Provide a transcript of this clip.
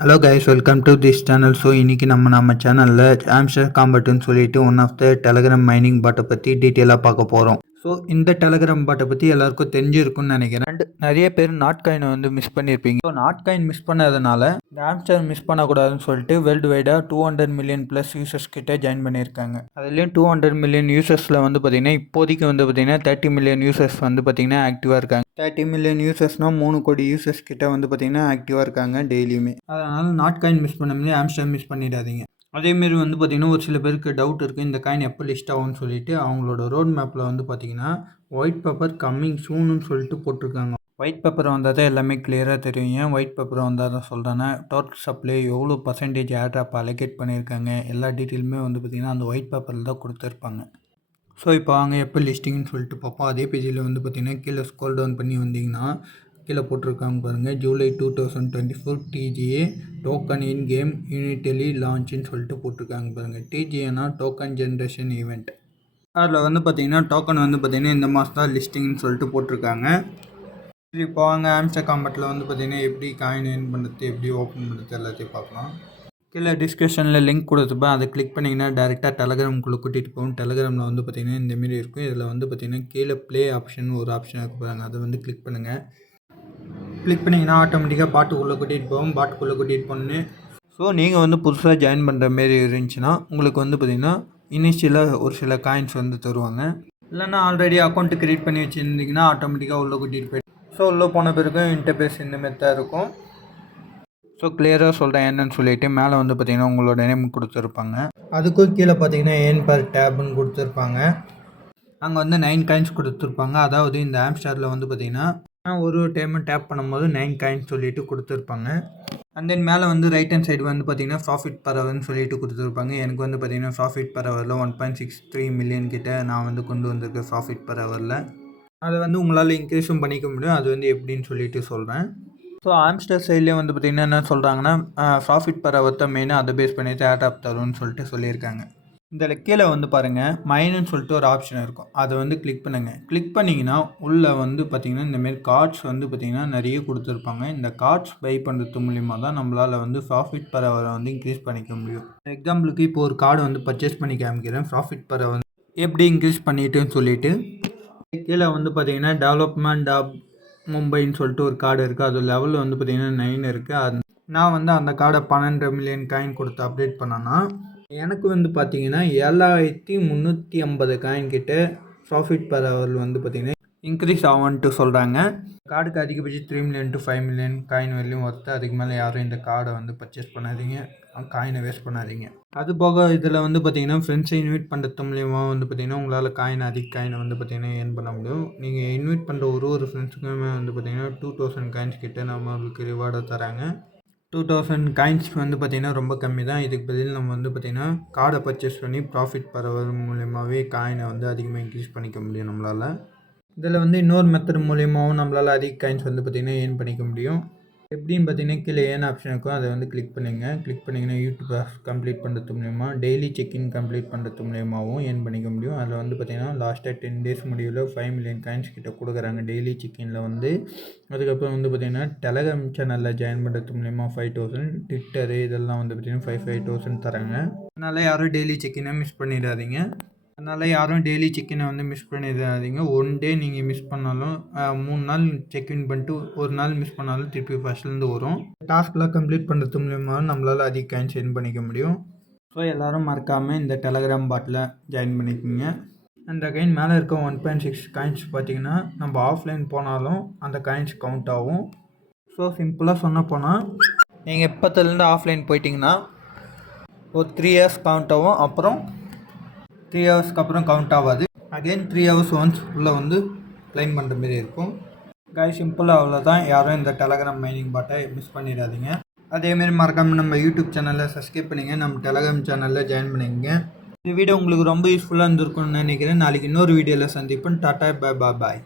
Hello guys, welcome to this channel. So இன்றைக்கி நம்ம சேனலில் ஆம்ஸ்டர் காம்பட்டுன்னு சொல்லிட்டு one of the Telegram mining பாட்டை பற்றி டீட்டெயிலாக பார்க்க போகிறோம். ஸோ இந்த டெலகிராம் பாட்டை பற்றி எல்லாருக்கும் தெரிஞ்சிருக்கும்னு நினைக்கிறேன். அண்ட் நிறைய பேர் நாட்காயினை வந்து மிஸ் பண்ணியிருப்பீங்க. ஸோ நாட்காயின் மிஸ் பண்ணதுனால இந்த ஆம்ஸ்டர் மிஸ் பண்ணக்கூடாதுன்னு சொல்லிட்டு வேர்ல்டு வைடாக 200 மில்லியன் ப்ளஸ் யூசர்ஸ் கிட்டே ஜாயின் பண்ணியிருக்காங்க. அதுலேயும் 200 மில்லியன் யூசர்ஸில் வந்து பார்த்திங்கன்னா இப்போதைக்கு வந்து பார்த்திங்கன்னா 30 மில்லியன் யூசர்ஸ் வந்து பார்த்திங்கன்னா ஆக்டிவாக இருக்காங்க. 30 மில்லியன் யூசர்ஸ்னால் 3 கோடி யூசர்ஸ் கிட்ட வந்து பார்த்திங்கன்னா ஆக்டிவாக இருக்காங்க டெய்லியுமே. அதனால் நாட்காயின் மிஸ் பண்ண முடியாது, ஆம்ஸ்டர் மிஸ் பண்ணிடாதீங்க. அதேமாரி வந்து பார்த்திங்கன்னா ஒரு சில பேருக்கு டவுட் இருக்குது, இந்த காயின் எப்போ லிஸ்ட் ஆகும்னு சொல்லிட்டு. அவங்களோட ரோட் மேப்பில் வந்து பார்த்திங்கன்னா ஒயிட் பேப்பர் கம்மிங் சூன்னு சொல்லிட்டு போட்டிருக்காங்க. ஒயிட் பேப்பர் வந்தால் தான் எல்லாமே கிளியராக தெரியும். ஏன் ஒயிட் பேப்பர் வந்தால் தான் சொல்கிறேன்னா, டோட்டல் சப்ளை எவ்வளோ பர்சன்டேஜ் ஏர்ட்ராப் அலோகேட் பண்ணியிருக்காங்க எல்லா டீட்டெயிலுமே வந்து பார்த்திங்கன்னா அந்த ஒயிட் பேப்பரில் தான் கொடுத்துருப்பாங்க. ஸோ இப்போ வாங்க எப்போ லிஸ்டிங்னு சொல்லிட்டு பார்ப்போம். அதே பேஜில் வந்து பார்த்திங்கன்னா கீழே ஸ்க்ரோல் டவுன் பண்ணி வந்தீங்கன்னா கீழே போட்டிருக்காங்க பாருங்கள், July 2024 TGA token in game யூனிட்டலி லான்ச்சுன்னு சொல்லிட்டு போட்டிருக்காங்க பாருங்கள். டிஜிஏனா டோக்கன் ஜென்ரேஷன் ஈவெண்ட். அதில் வந்து பார்த்திங்கன்னா டோக்கன் வந்து பார்த்திங்கன்னா இந்த மாதம் தான் லிஸ்டிங்னு சொல்லிட்டு போட்டிருக்காங்க. இப்போ வாங்க ஆம்ஸ்டர் காம்பட்டில் வந்து பார்த்திங்கன்னா எப்படி காயின் ஏர்ன் பண்ணுறது, எப்படி ஓப்பன் பண்ணுறது எல்லாத்தையும் பார்க்கலாம். கீழே டிஸ்கிரிப்ஷனில் லிங்க் கொடுத்துப்பேன், அதை கிளிக் பண்ணிங்கன்னா டேரெக்டாக டெலகிராமுக்குள்ளே கூட்டிகிட்டு போகும். டெலகிராமில் வந்து பார்த்திங்கன்னா இந்தமாரி இருக்கும். இதில் வந்து பார்த்திங்கன்னா கீழே ப்ளே ஆப்ஷன் ஒரு ஆப்ஷன் இருக்கு பாருங்க, அதை வந்து கிளிக் பண்ணுங்கள். கிளிக் பண்ணிங்கன்னா ஆட்டோமேட்டிக்காக பாட்டுக்குள்ளே கூட்டிகிட்டு போகும். பாட்டுக்குள்ளே கூட்டிகிட்டு போகணுன்னு. ஸோ நீங்கள் வந்து புதுசாக ஜாயின் பண்ணுற மாரி இருந்துச்சுன்னா உங்களுக்கு வந்து பார்த்திங்கன்னா இனிஷியலாக ஒரு சில காயின்ஸ் வந்து தருவாங்க. இல்லைன்னா ஆல்ரெடி அக்கௌண்ட்டு க்ரியேட் பண்ணி வச்சுருந்தீங்கன்னா ஆட்டோமேட்டிக்காக உள்ளே கூட்டிகிட்டு போய்ட்டு, ஸோ உள்ளே போன பிறகு இன்டர்ஃபேஸ் இந்தமாரி தான் இருக்கும். ஸோ கிளியராக சொல்கிறேன் என்னன்னு சொல்லிவிட்டு மேலே வந்து பார்த்திங்கன்னா உங்களோட நேம் கொடுத்துருப்பாங்க. அதுக்கும் கீழே பார்த்தீங்கன்னா ஏர்ன் பர் டேப்னு கொடுத்துருப்பாங்க. அங்கே வந்து 9 காயின்ஸ் கொடுத்துருப்பாங்க. அதாவது இந்த ஆம்ஸ்டரில் வந்து பார்த்திங்கன்னா ஒரு டைம் டேப் பண்ணும்போது 9 காயின்ஸ் சொல்லிட்டு கொடுத்துருப்பாங்க. அண்ட் தென் மேலே வந்து ரைட் ஹேண்ட் சைடு வந்து பார்த்திங்கன்னா ப்ராஃபிட் பர் ஹவர்னு சொல்லிட்டு கொடுத்துருப்பாங்க. எனக்கு வந்து பார்த்திங்கன்னா ப்ராஃபிட் பர் ஹவரில் 1.63 மில்லியன் கிட்ட நான் வந்து கொண்டு வந்திருக்கேன் ப்ராஃபிட் பர் ஹவரில். அதை வந்து உங்களால் இன்க்ரீஸும் பண்ணிக்க முடியும். அது வந்து எப்படின்னு சொல்லிட்டு சொல்கிறேன். ஸோ ஆம்ஸ்டர் சைட்லேயே வந்து பார்த்திங்கன்னா என்ன சொல்கிறாங்கன்னா ப்ராஃபிட் பர் ஹவர் தான் மெயினாக அதை பேஸ் பண்ணி ஏர்ட்ராப் தரும்னு சொல்லிட்டு சொல்லியிருக்காங்க. இந்த கீழே வந்து பாருங்கள் மைனுன்னு சொல்லிட்டு ஒரு ஆப்ஷன் இருக்கும், அதை வந்து கிளிக் பண்ணுங்கள். கிளிக் பண்ணிங்கன்னா உள்ளே வந்து பார்த்திங்கன்னா இந்தமாரி கார்ட்ஸ் வந்து பார்த்திங்கன்னா நிறைய கொடுத்துருப்பாங்க. இந்த கார்ட்ஸ் பை பண்ணுறது மூலிமா தான் நம்மளால் வந்து ப்ராஃபிட் பர் ஹவரை வந்து இன்க்ரீஸ் பண்ணிக்க முடியும். எக்ஸாம்பிளுக்கு இப்போ ஒரு கார்டு வந்து பர்ச்சேஸ் பண்ணி காமிக்கிறேன், ப்ராஃபிட் பர் ஹவர் எப்படி இன்க்ரீஸ் பண்ணிட்டுன்னு சொல்லிட்டு. கீழே வந்து பார்த்திங்கன்னா டெவலப்மெண்ட் ஆப் மும்பைன்னு சொல்லிட்டு ஒரு கார்டு இருக்குது. அது லெவலில் வந்து பார்த்திங்கன்னா 9 இருக்குது. அது நான் வந்து அந்த கார்டை 12 மில்லியன் காயின் கொடுத்து அப்டேட் பண்ணேன்னா எனக்கு வந்து பார்த்திங்கன்னா 7350 காயின் கிட்ட ப்ராஃபிட் பர் ஹவர் வந்து பார்த்திங்கன்னா இன்க்ரீஸ் ஆகும்ன்ட்டு சொல்கிறாங்க. கார்டுக்கு அதிகபட்சம் 3 மில்லியன் டு 5 மில்லியன் காயின் வரலையும் ஒருத்தர். அதுக்கு மேலே யாரும் இந்த கார்டை வந்து பர்ச்சேஸ் பண்ணாதீங்க, காயினை வேஸ்ட் பண்ணாதீங்க. அது போக இதில் வந்து பார்த்திங்கன்னா ஃப்ரெண்ட்ஸை இன்வைட் பண்ணுறது மூலிமா வந்து பார்த்திங்கன்னா உங்களால் அதிக காயினை வந்து பார்த்திங்கன்னா ஏர்ன் பண்ண முடியும். நீங்கள் இன்வைட் பண்ணுற ஒரு ஃப்ரெண்ட்ஸுக்குமே வந்து பார்த்திங்கன்னா 2000 காயின்ஸ் கிட்ட நம்மளுக்கு ரிவார்டாக தராங்க. 2000 காயின்ஸ் வந்து பார்த்திங்கன்னா ரொம்ப கம்மி தான். இதுக்கு பதில் நம்ம வந்து பார்த்திங்கன்னா கார்டை பர்ச்சேஸ் பண்ணி ப்ராஃபிட் பர் ஹவர் மூலியமாகவே காயினை வந்து அதிகமாக இன்க்ரீஸ் பண்ணிக்க முடியும் நம்மளால். இதில் வந்து இன்னொரு மெத்தட் மூலியமாகவும் நம்மளால் அதிக காயின்ஸ் வந்து பார்த்திங்கன்னா ஏர்ன் பண்ணிக்க முடியும். எப்படின்னு பார்த்தீங்கன்னா கீழே ஏன் ஆப்ஷன் இருக்கும், அதை வந்து கிளிக் பண்ணிங்கன்னா யூடியூப் கம்ப்ளீட் பண்ணுறது மூலிமா டெய்லி செக்இன் கம்ப்ளீட் பண்ணுறது மூலியமாகவும் ஏர்ன் பண்ணிக்க முடியும். அதில் வந்து பார்த்திங்கன்னா லாஸ்ட்டாக 10 டேஸ் முடிவில் 5 மில்லியன் காயின்ஸ் கிட்ட கொடுக்குறாங்க டெய்லி செக்இனில் வந்து. அதுக்கப்புறம் வந்து பார்த்திங்கன்னா டெலகிராம் சேனலில் ஜாயின் பண்ணுறது மூலிமா 5000, ட்விட்டரு இதெல்லாம் வந்து பார்த்திங்கன்னா 5,000 தராங்க. அதனால் யாரும் டெய்லி செக்இனை மிஸ் பண்ணிடாதீங்க. ஒன் டே நீங்கள் மிஸ் பண்ணாலும் 3 நாள் செக்இன் பண்ணிட்டு ஒரு நாள் மிஸ் பண்ணாலும் திருப்பி ஃபஸ்ட்லேருந்து வரும். டாஸ்க்லாம் கம்ப்ளீட் பண்ணுறது மூலியமாக நம்மளால் அதிக காயின்ஸ் ஏர்ன் பண்ணிக்க முடியும். ஸோ எல்லோரும் மறக்காமல் இந்த டெலகிராம் பாட்டில் ஜாயின் பண்ணிக்கோங்க. அந்த காயின் மேலே இருக்க 1.6 காயின்ஸ் பார்த்திங்கன்னா நம்ம ஆஃப்லைன் போனாலும் அந்த காயின்ஸ் கவுண்ட் ஆகும். ஸோ சிம்பிளாக சொன்ன போனால் நீங்கள் எப்போத்துலேருந்து ஆஃப்லைன் போயிட்டிங்கன்னா ஒரு 3 இயர்ஸ் கவுண்ட் ஆகும். அப்புறம் 3 ஹவர்ஸ்க்கு அப்புறம் கவுண்ட் ஆகாது. அகெயின் 3 ஹவர்ஸ் ஒன்ஸ் உள்ளே வந்து கிளைம் பண்ணுற மாரி இருக்கும். சிம்பிளாக அவ்வளோதான். யாரும் இந்த டெலகிராம் மைனிங் பாட்டை மிஸ் பண்ணிடாதீங்க. அதேமாரி மறக்காமல் நம்ம யூடியூப் சேனலில் சப்ஸ்கிரைப் பண்ணிங்க, நம்ம டெலகிராம் சேனலில் ஜாயின் பண்ணிக்கங்க. இந்த வீடியோ உங்களுக்கு ரொம்ப யூஸ்ஃபுல்லாக இருந்திருக்கும்னு நினைக்கிறேன். நாளைக்கு இன்னொரு வீடியோவில் சந்திப்பேன். டாட்டா, பாய்.